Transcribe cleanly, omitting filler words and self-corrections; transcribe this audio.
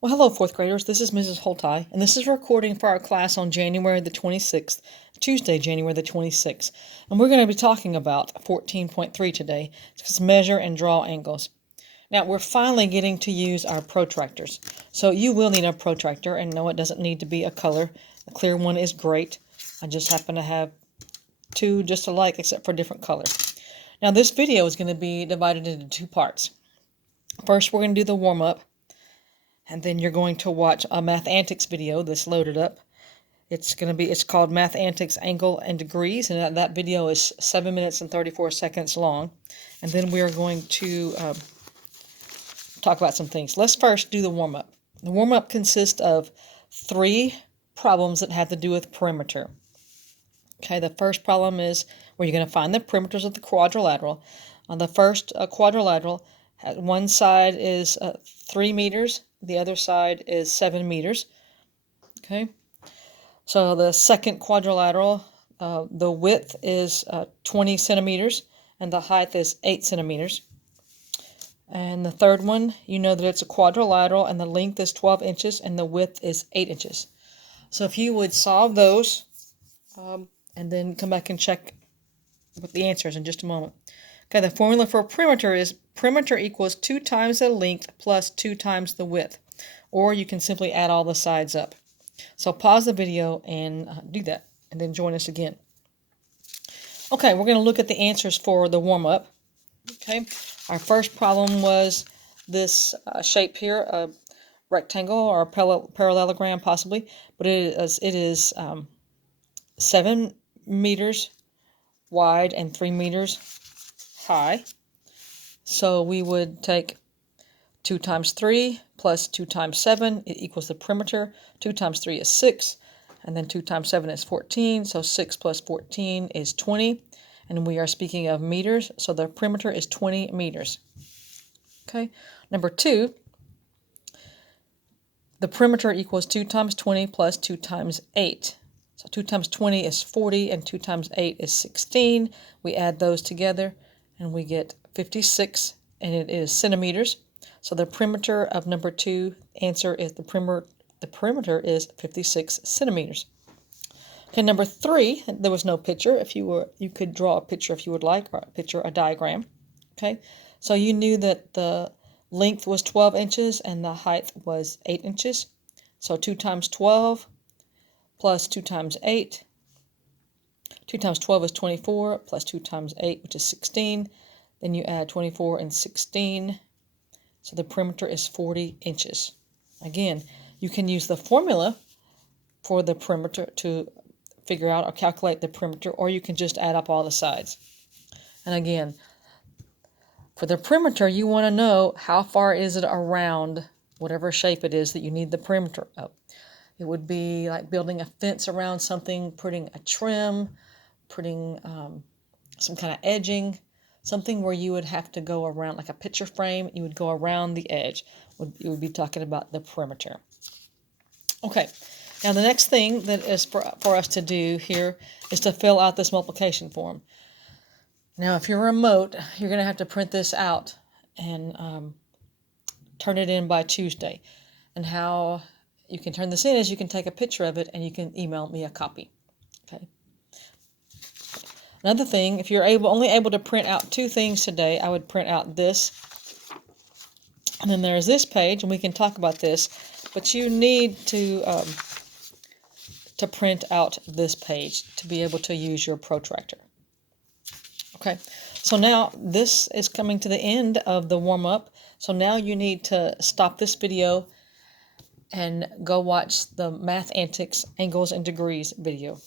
Well, hello, fourth graders. This is Mrs. Holtai, and this is a recording for our class on January the 26th, Tuesday, January the 26th. And we're going to be talking about 14.3 today. It's measure and draw angles. Now, we're finally getting to use our protractors. So you will need a protractor, and no, it doesn't need to be a color. A clear one is great. I just happen to have two just alike, except for different colors. Now, this video is going to be divided into two parts. First, we're going to do the warm-up. And then you're going to watch a Math Antics video that's loaded up. It's called Math Antics Angle and Degrees, and that video is 7 minutes and 34 seconds long. And then we are going to talk about some things. Let's first do the warm-up. The warm-up consists of 3 problems that have to do with perimeter. Okay, the first problem is where you're going to find the perimeters of the quadrilateral. On the first quadrilateral, one side is 3 meters, the other side is 7 meters. Okay, so the second quadrilateral, the width is 20 centimeters and the height is 8 centimeters. And the third one, you know that it's a quadrilateral and the length is 12 inches and the width is 8 inches. So if you would solve those and then come back and check with the answers in just a moment. Okay, the formula for perimeter is perimeter equals 2 times the length plus 2 times the width. Or you can simply add all the sides up. So pause the video and do that, and then join us again. Okay, we're going to look at the answers for the warm-up. Okay, our first problem was this shape here, a rectangle or a parallelogram possibly, but it is 7 meters wide and 3 meters high. So we would take 2 times 3 plus 2 times 7, it equals the perimeter. 2 times 3 is 6, and then 2 times 7 is 14, so 6 plus 14 is 20, and we are speaking of meters, so the perimeter is 20 meters. Okay, number 2, the perimeter equals 2 times 20 plus 2 times 8. So 2 times 20 is 40, and 2 times 8 is 16. We add those together, and we get 56, and it is centimeters. So the perimeter of number 2 answer is the perimeter is 56 centimeters. Okay, number 3, there was no picture. If you could draw a picture if you would like, or a diagram. Okay, so you knew that the length was 12 inches and the height was 8 inches. So 2 times 12 plus 2 times 8. 2 times 12 is 24, plus 2 times 8, which is 16. Then you add 24 and 16. So the perimeter is 40 inches. Again, you can use the formula for the perimeter to figure out or calculate the perimeter, or you can just add up all the sides. And again, for the perimeter, you want to know how far is it around whatever shape it is that you need the perimeter of. It would be like building a fence around something, putting a trim, putting some kind of edging, something where you would have to go around, like a picture frame, you would go around the edge. You would be talking about the perimeter. Okay, now the next thing that is for us to do here is to fill out this multiplication form. Now, if you're remote, you're going to have to print this out and turn it in by Tuesday. And how you can turn this in is you can take a picture of it and you can email me a copy. Okay. Another thing, if you're only able to print out 2 things today, I would print out this. And then there's this page, and we can talk about this. But you need to print out this page to be able to use your protractor. Okay, so now this is coming to the end of the warm-up. So now you need to stop this video and go watch the Math Antics Angles and Degrees video.